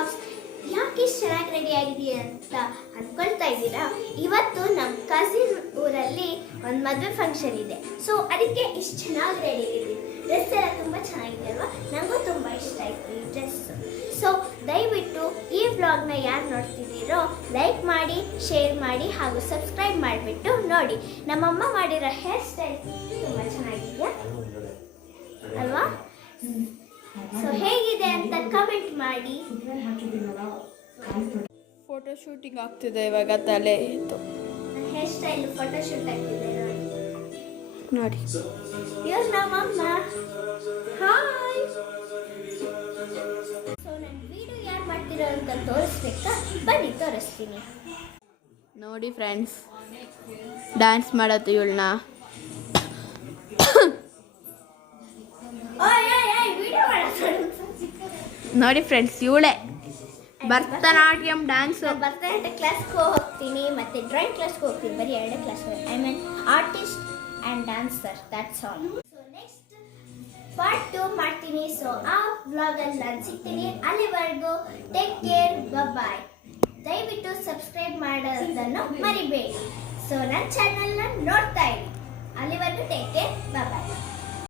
Vlogs. ಯಾಕೆ ಇಷ್ಟು ಚೆನ್ನಾಗಿ ರೆಡಿ ಆಗಿದೆಯಾ ಅಂತ ಅಂದ್ಕೊಳ್ತಾ ಇದ್ದೀರಾ? ಇವತ್ತು ನಮ್ಮ ಕಸಿನ್ ಊರಲ್ಲಿ ಒಂದು ಮದುವೆ ಫಂಕ್ಷನ್ ಇದೆ. ಸೊ ಅದಕ್ಕೆ ಇಷ್ಟು ಚೆನ್ನಾಗಿ ರೆಡಿ ಆಗಿದ್ದೀನಿ. ಡ್ರೆಸ್ ಎಲ್ಲ ತುಂಬ ಚೆನ್ನಾಗಿದೆ ಅಲ್ವಾ? ನನಗೂ ತುಂಬ ಇಷ್ಟ ಆಯಿತು ಈ ಡ್ರೆಸ್. ಸೊ ದಯವಿಟ್ಟು ಈ ವ್ಲಾಗ್ನ ಯಾರು ನೋಡ್ತಿದ್ದೀರೋ ಲೈಕ್ ಮಾಡಿ, ಶೇರ್ ಮಾಡಿ ಹಾಗೂ ಸಬ್ಸ್ಕ್ರೈಬ್ ಮಾಡಿಬಿಟ್ಟು ನೋಡಿ. ನಮ್ಮಮ್ಮ ಮಾಡಿರೋ ಹೇರ್ ಸ್ಟೈಲ್ ತುಂಬ ಚೆನ್ನಾಗಿದೆಯಾ ಅಲ್ವಾ? ಸೊ ಹೇಗಿದೆ ಅಂತ ಕಮೆಂಟ್ ಮಾಡಿ. ಫೋಟೋ ಶೂಟಿಂಗ್ ಆಗ್ತಿದೆ ಇವಾಗ. ತಲೆ ಹೇರ್ ಸ್ಟೈಲ್ ಫೋಟೋ ಶೂಟ್ ಆಗ್ತಿದೆ ನೋಡಿ. ಇವ್ರು ನಮ್ಮಮ್ಮ. ಹಾಯ್. ಸೊ ನನ್ನ ವಿಡಿಯೋ ಯಾರು ಮಾಡ್ತಿರೋ ಅಂತ ತೋರಿಸ್ಬೇಕಾ? ಬನ್ನಿ ತೋರಿಸ್ತೀನಿ. ನೋಡಿ ಫ್ರೆಂಡ್ಸ್, ಡ್ಯಾನ್ಸ್ ಮಾಡತ್ತೆ ಇವಳನ್ನ. ನೋಡಿ ಫ್ರೆಂಡ್ಸ್, ಇವಳೇ ಭರತನಾಟ್ಯಂ ಡ್ಯಾನ್ಸ್. ಭರತನಾಟ್ಯ ಕ್ಲಾಸ್ಗೆ ಹೋಗ್ತೀನಿ ಮತ್ತು ಡ್ರಾಯಿಂಗ್ ಕ್ಲಾಸ್ಗೆ ಹೋಗ್ತೀನಿ. ಬರೀ 2 class. I mean artist and dancer, that's all. So next part 2 ಮಾಡ್ತೀನಿ. ಸೊ ಆ ವ್ಲಾಗಲ್ಲಿ ನಾನು ಸಿಗ್ತೀನಿ. ಅಲ್ಲಿವರೆಗೂ ಟೇಕ್ ಕೇರ್, ಬಾಯ್. ದಯವಿಟ್ಟು ಸಬ್ಸ್ಕ್ರೈಬ್ ಮಾಡೋದನ್ನು ಮರಿಬೇಡಿ. ಸೊ ನನ್ನ ಚಾನಲ್ನ ನೋಡ್ತಾ ಇರಿ. ಅಲ್ಲಿವರೆಗೂ ಟೇಕ್ ಕೇರ್, ಬಾಯ್.